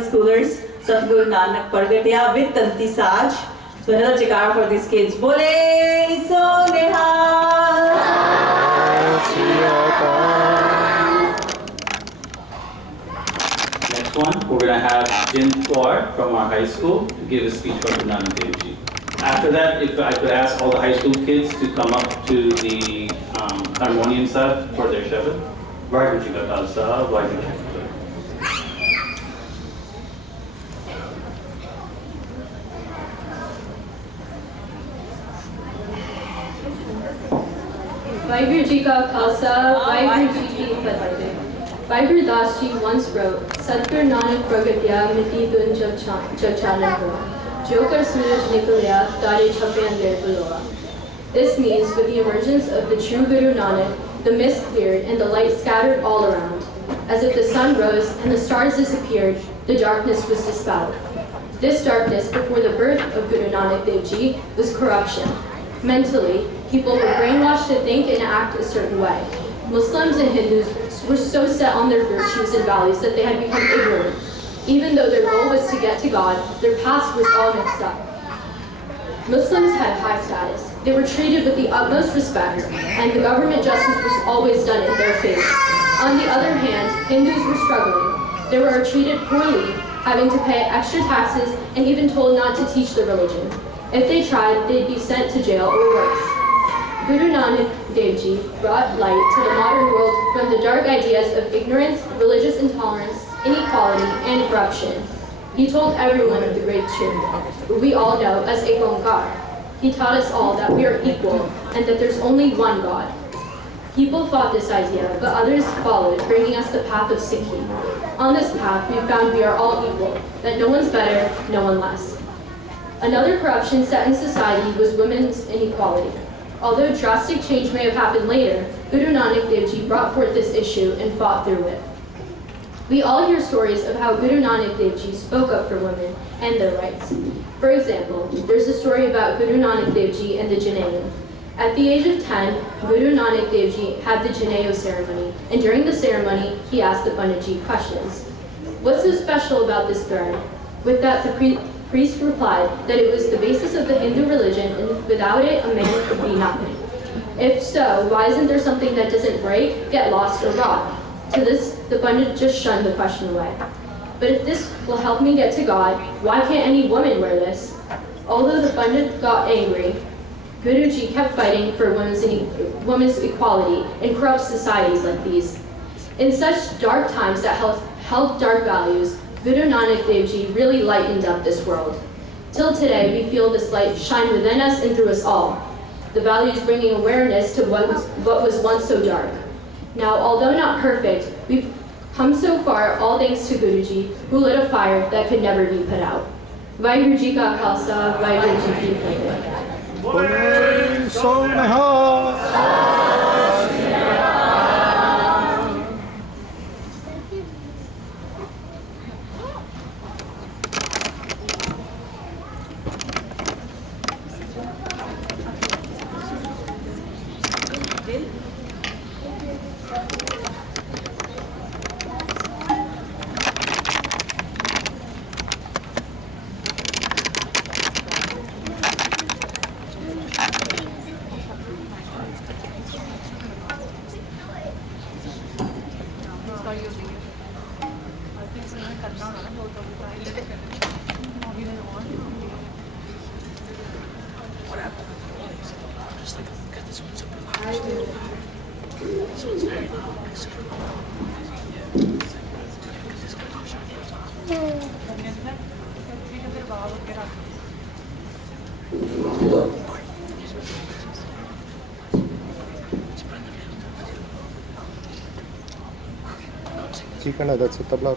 middle schoolers, Satguru Nanak Pargatya with Tanti Saj. So another chikara for these kids. Bole so Nihal. Next one, we're going to have Diwan4 from our high school to give a speech for Guru Nanak Dev Ji. After that, if I could ask all the high school kids to come up to the harmonium set for their Shabad. Vaheguru Ji Ka Khalsa, Vaheguru Ji Ki Fateh. Vaheguru Ji Ka Khalsa, Vaheguru Ji Ki Fateh. Bhai Gurdas Ji once wrote, Satguru Nanak Pragatya Miti Dun Jab Chanan Hoa, Jokar Suraj Nikalya Tare Chape Ander Buloa. This means, with the emergence of the true Guru Nanak, the mist cleared and the light scattered all around. As if the sun rose and the stars disappeared, the darkness was dispelled. This darkness, before the birth of Guru Nanak Dev Ji, was corruption. Mentally, people were brainwashed to think and act a certain way. Muslims and Hindus were so set on their virtues and values that they had become ignorant. Even though their goal was to get to God, their past was all mixed up. Muslims had high status. They were treated with the utmost respect, and the government justice was always done in their favor. On the other hand, Hindus were struggling. They were treated poorly, having to pay extra taxes and even told not to teach the religion. If they tried, they'd be sent to jail or worse. Guru Nanak Dev Ji brought light to the modern world from the dark ideas of ignorance, religious intolerance, inequality, and corruption. He told everyone of the great truth, what we all know as Ek Onkar. He taught us all that we are equal and that there's only one God. People fought this idea, but others followed, bringing us the path of Sikhi. On this path, we found we are all equal, that no one's better, no one less. Another corruption set in society was women's inequality. Although drastic change may have happened later, Guru Nanak Dev Ji brought forth this issue and fought through it. We all hear stories of how Guru Nanak Dev Ji spoke up for women and their rights. For example, there's a story about Guru Nanak Dev Ji and the Janeyo. At the age of 10, Guru Nanak Dev Ji had the Janeyo ceremony, and during the ceremony, he asked the Panditji questions. What's so special about this thread? With that, the priest replied that it was the basis of the Hindu religion, and without it, a man could be nothing. If so, why isn't there something that doesn't break, get lost, or rot? To this, the Pandit just shunned the question away. But if this will help me get to God, why can't any woman wear this? Although the Pandit got angry, Guruji kept fighting for women's equality in corrupt societies like these. In such dark times that held dark values, Guru Nanak Dev Ji really lightened up this world. Till today, we feel this light shine within us and through us all. The values bringing awareness to what was once so dark. Now, although not perfect, we've come so far all thanks to Guruji, who lit a fire that could never be put out. Vaheguru Ji Ka Khalsa, Vaheguru Ji Ki Fateh. Chikana, that's a tabla.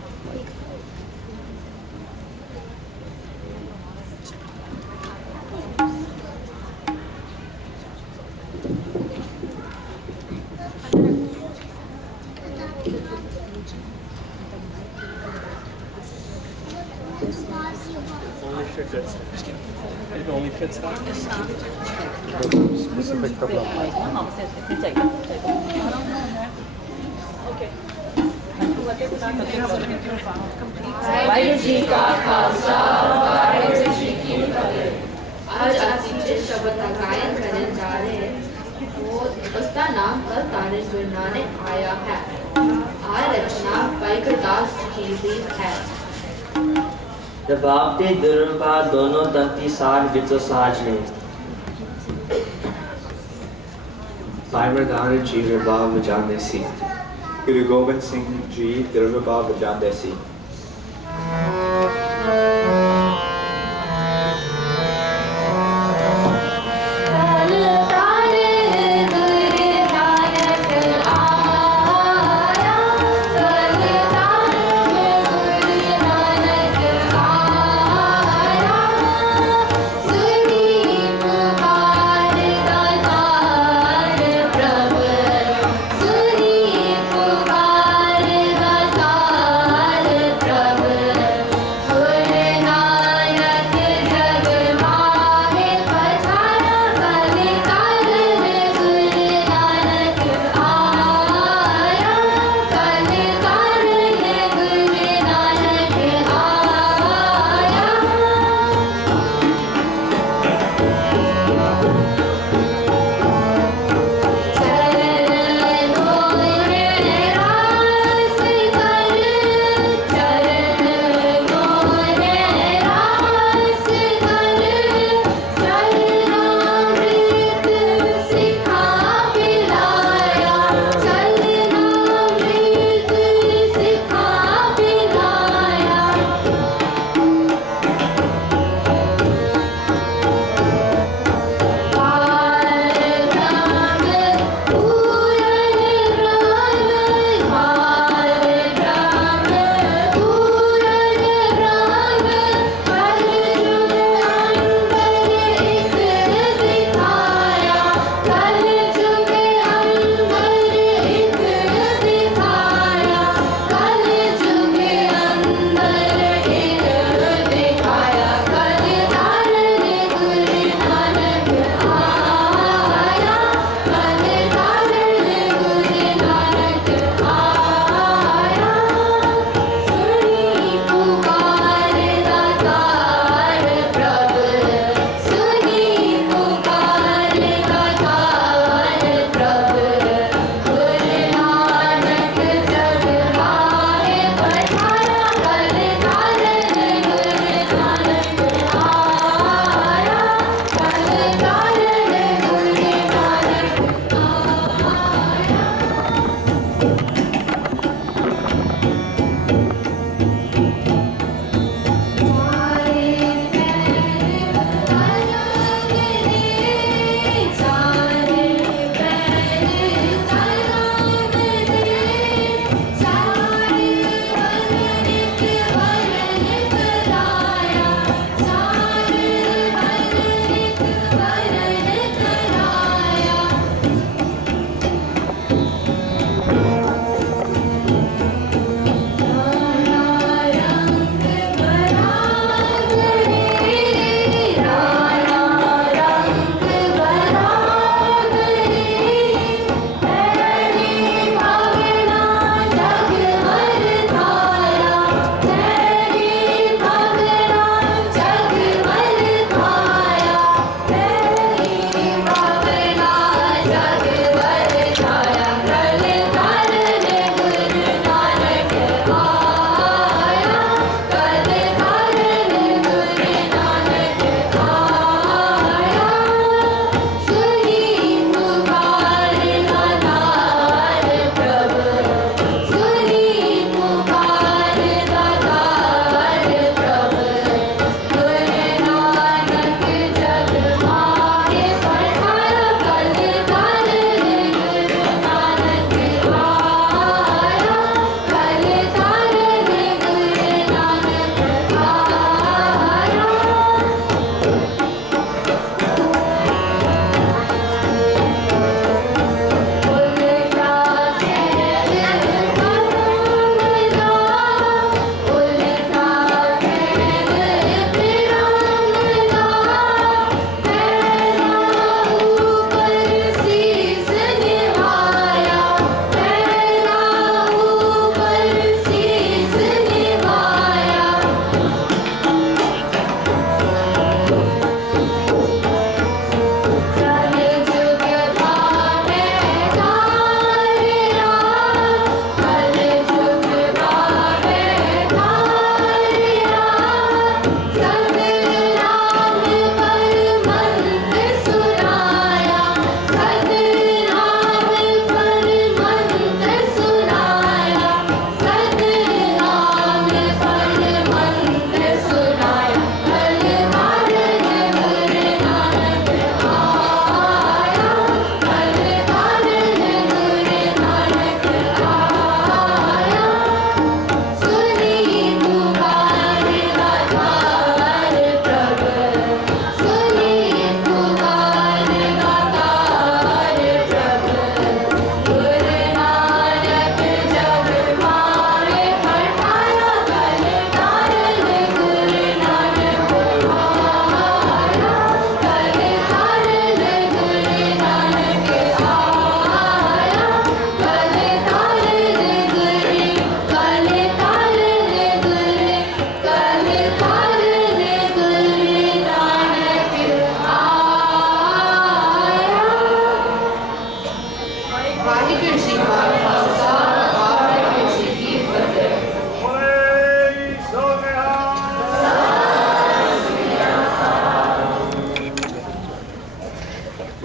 Only fit it. It only fits that. Specific tabla. Okay. Waheguru ji ਕਾ ਖਾਲਸਾ ਵਾਹਿਗੁਰੂ ਜੀ ਕੀ ਫਤਿਹ। ਅੱਜ ਅਸੀਂ ਜਿਸ ਸ਼ਬਦ ਦਾ ਗਾਇਨ ਕਰਨ ਜਾ ਰਹੇ ਹਾਂ ਉਸ ਦਾ ਨਾਮ ਕਰਤਾਰ ਗੁਰੂ ਨਾਨਕ ਆਇਆ ਹੈ। ਆ ਰਚਨਾ ਭਾਈ ਗੁਰਦਾਸ ਜੀ ਦੀ ਹੈ। ਰਬਾਬ ਤੇ ਗੁਰਪੁਰਬ ਦੋਨੋਂ ਤੰਤੀ ਸਾਜ ਵਿੱਚੋਂ ਸਾਜ ਨੇ। ਭਾਈ ਮਰਦਾਨਾ ਜੀ ਰਬਾਬ ਵਜਾਉਂਦੇ ਸੀ। ਗੁਰੂ ਗੋਬਿੰਦ ਸਿੰਘ ਜੀ ਰਬਾਬ ਵਜਾਉਂਦੇ ਸੀ।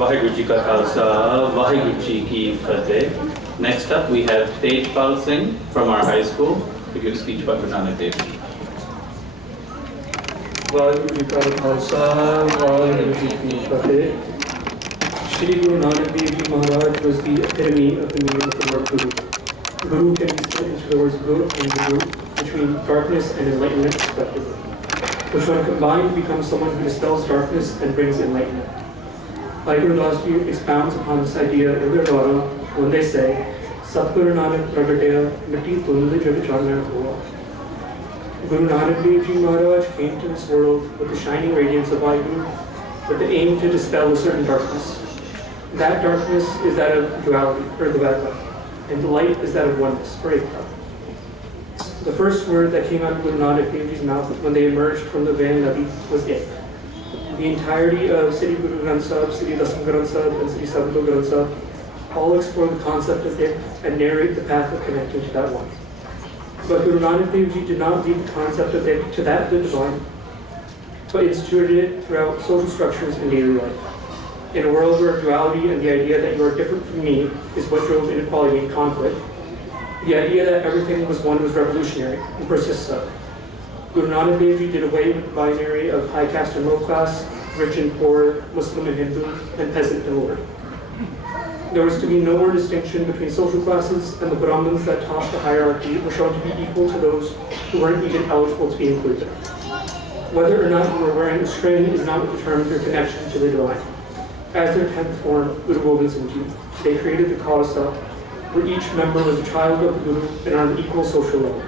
Vaheguru Ji Ka Khalsa, Vaheguru Ji Ki Fateh. Next up, we have Tejpal Singh from our high school to give a speech about Guru Nanak Dev Ji. Vaheguru Ji Ka Khalsa, Vaheguru Ji Ki Fateh. Shri Guru Nanak Dev Ji Maharaj was the epitome of the meaning of the word Guru. Guru can be split into the words Gur and Guru, which mean darkness and enlightenment respectively, which when combined becomes someone who dispels darkness and brings enlightenment. Bhai Guru Das Ji expounds upon this idea in their Dwara when they say, Satguru Nanak Pragataya Miti Tund Jag Charna Hua. Guru Nanak Dev Ji Maharaj came to this world with the shining radiance of Vaheguru, with the aim to dispel a certain darkness. That darkness is that of duality, or the Vedanta, and the light is that of oneness, or Ekta. The first word that came out of Guru Nanak Dev Ji's mouth when they emerged from the Van Nadi was Ek. The entirety of Sri Guru Granth Sahib, Sri Dasam Granth Sahib, and Sri Sabdo Granth Sahib all explore the concept of Ek and narrate the path of connecting to that one. But Guru Nanak Dev Ji did not lead the concept of Ek to that the divine, but instituted it throughout social structures and daily life. In a world where duality and the idea that you are different from me is what drove inequality and conflict, the idea that everything was one was revolutionary and persists so. Guru Nanak Dev Ji did away with the binary of high caste and low class, rich and poor, Muslim and Hindu, and peasant and lord. There was to be no more distinction between social classes, and the Brahmins that topped the hierarchy were shown to be equal to those who weren't even eligible to be included. Whether or not you were wearing a string is not what determined your connection to the divine. As their 10th form, Guru Gobind Singh Ji, they created the Khalsa, where each member was a child of the Guru and on an equal social level.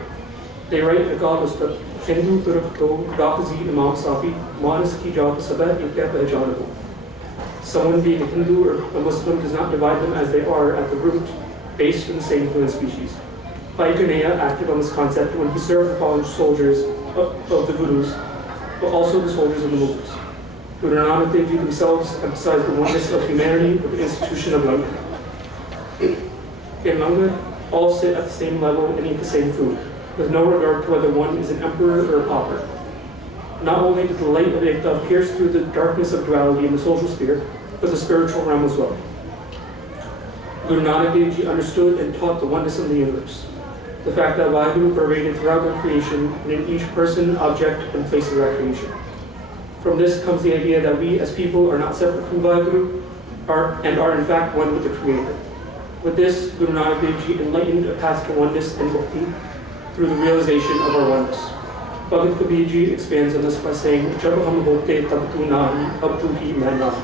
They write a God Ustat, Hindu Turk To, Dakazi Imam Safi, Manas Ki Jat Sabah Ikya Pehjanabo. Someone being a Hindu or a Muslim does not divide them as they are at the root, based in the same human species. Bhai Ganeya acted on this concept when he served the fallen soldiers of the Gurus, but also the soldiers of the Mughals. Guru Nanak Dev Ji themselves emphasized the oneness of humanity with the institution of Langar. In Langar, all sit at the same level and eat the same food, with no regard to whether one is an emperor or a pauper. Not only did the light of Ekta pierce through the darkness of duality in the social sphere, but the spiritual realm as well. Guru Nanak Dev Ji understood and taught the oneness of the universe. The fact that Vaheguru pervaded throughout their creation and in each person, object, and place of that creation. From this comes the idea that we as people are not separate from Vaheguru and are in fact one with the Creator. With this, Guru Nanak Dev Ji enlightened a path to oneness and bhakti through the realization of our oneness. Bhagat Kabir Ji expands on this by saying, Jab hum hote tab tu nahi, ab tu hi main nahi.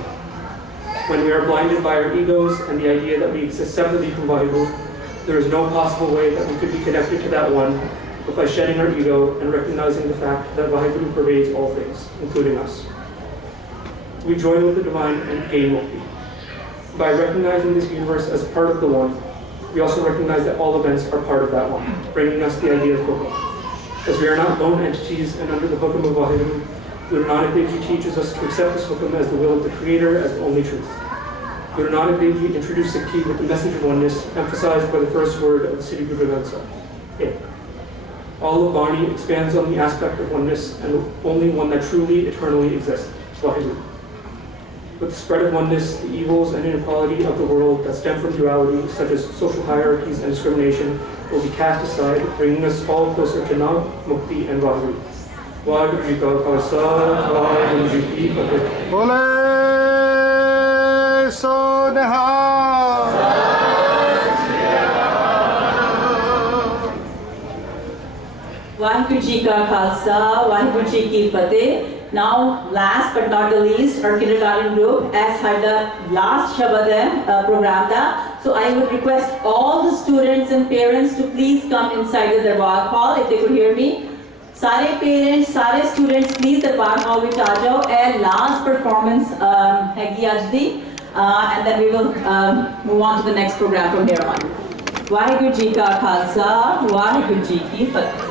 When we are blinded by our egos and the idea that we exist separately from Vaheguru, there is no possible way that we could be connected to that one but by shedding our ego and recognizing the fact that Vaheguru pervades all things, including us. We join with the divine and gain mukti. By recognizing this universe as part of the one, we also recognize that all events are part of that one, bringing us the idea of hukum. As we are not lone entities and under the hukum of Vaheguru, Guru Nanak Dev Ji teaches us to accept this hukum as the will of the Creator as the only truth. Guru Nanak Dev Ji introduced the key with the message of oneness, emphasized by the first word of the Sri Guru Granth Sahib, Ek. All of Bani expands on the aspect of oneness and the only one that truly, eternally exists, Vaheguru. With the spread of oneness, the evils and inequality of the world that stem from duality, such as social hierarchies and discrimination, will be cast aside, bringing us all closer to Nam, Mukti, and Vaheguru. Vaheguru Ji Ka Khalsa, Vaheguru Ji Ki Fateh. Bole so nihal. Vaheguru Ji Ka Khalsa, Vaheguru Ji Ki Fateh. Now, last but not the least, our kindergarten group has had the last Shabad program tha. So I would request all the students and parents to please come inside the Darbar Hall if they could hear me. Sare parents, sare students, please Darbar Hall vich aa jao. And last performance hegi aaj di, and then we will move on to the next program from here on. Vaheguru Ji Ka Khalsa, Vaheguru Ji Ki Fateh.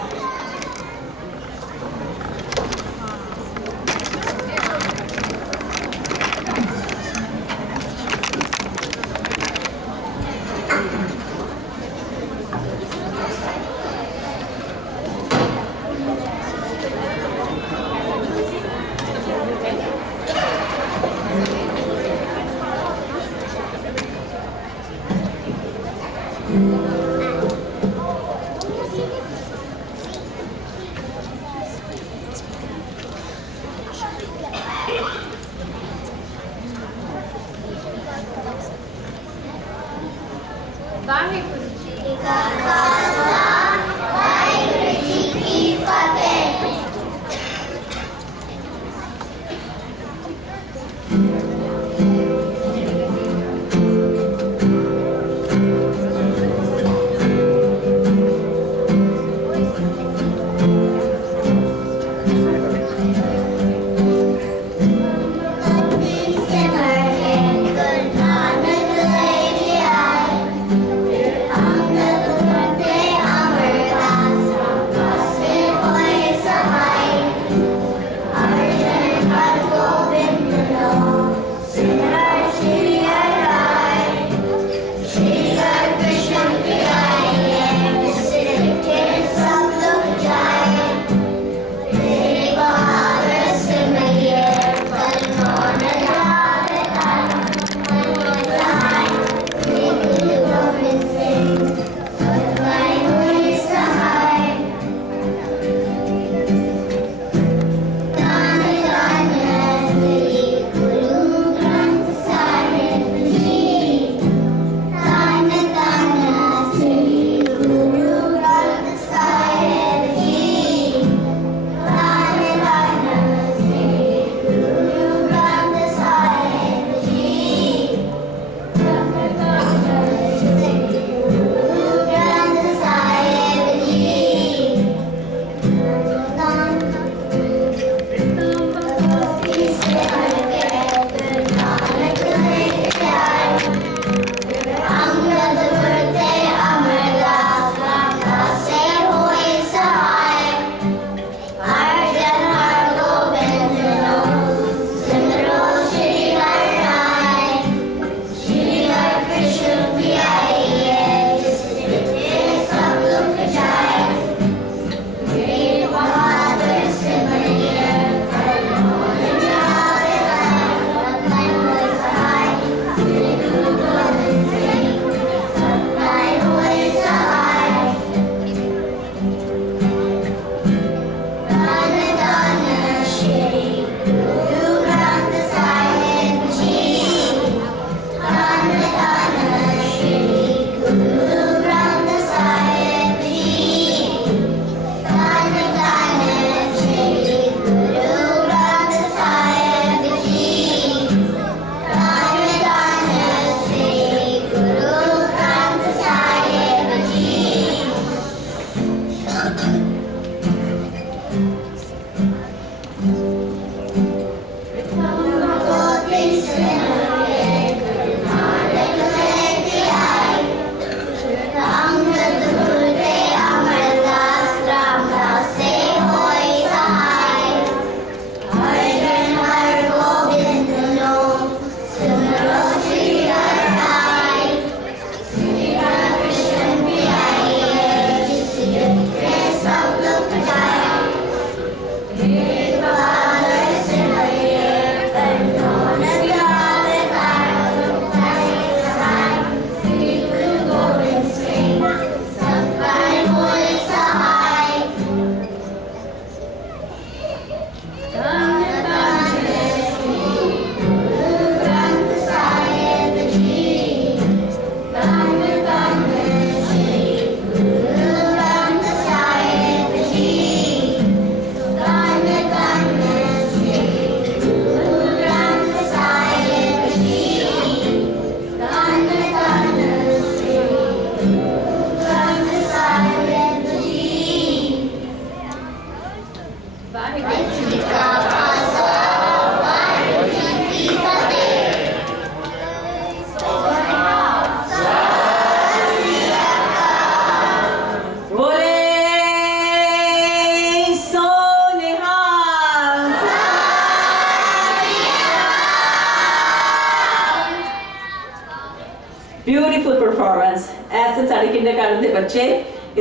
Beautiful performance. ਐਸੇ ਸਾਡੇ kindergarten ਦੇ ਬੱਚੇ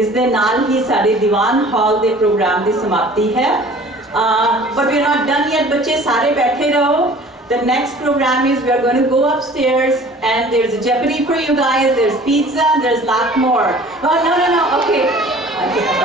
ਇਸ ਦੇ ਨਾਲ ਹੀ ਸਾਡੇ ਦੀਵਾਨ ਹਾਲ ਦੇ programme ਦੀ ਸਮਾਪਤੀ ਹੈ but we are not done yet ਬੱਚੇ ਸਾਰੇ ਬੈਠੇ ਰਹੋ. The next program is we are going to go upstairs and there's a jeopardy for you guys, there's pizza, there's a lot more. Oh no, okay.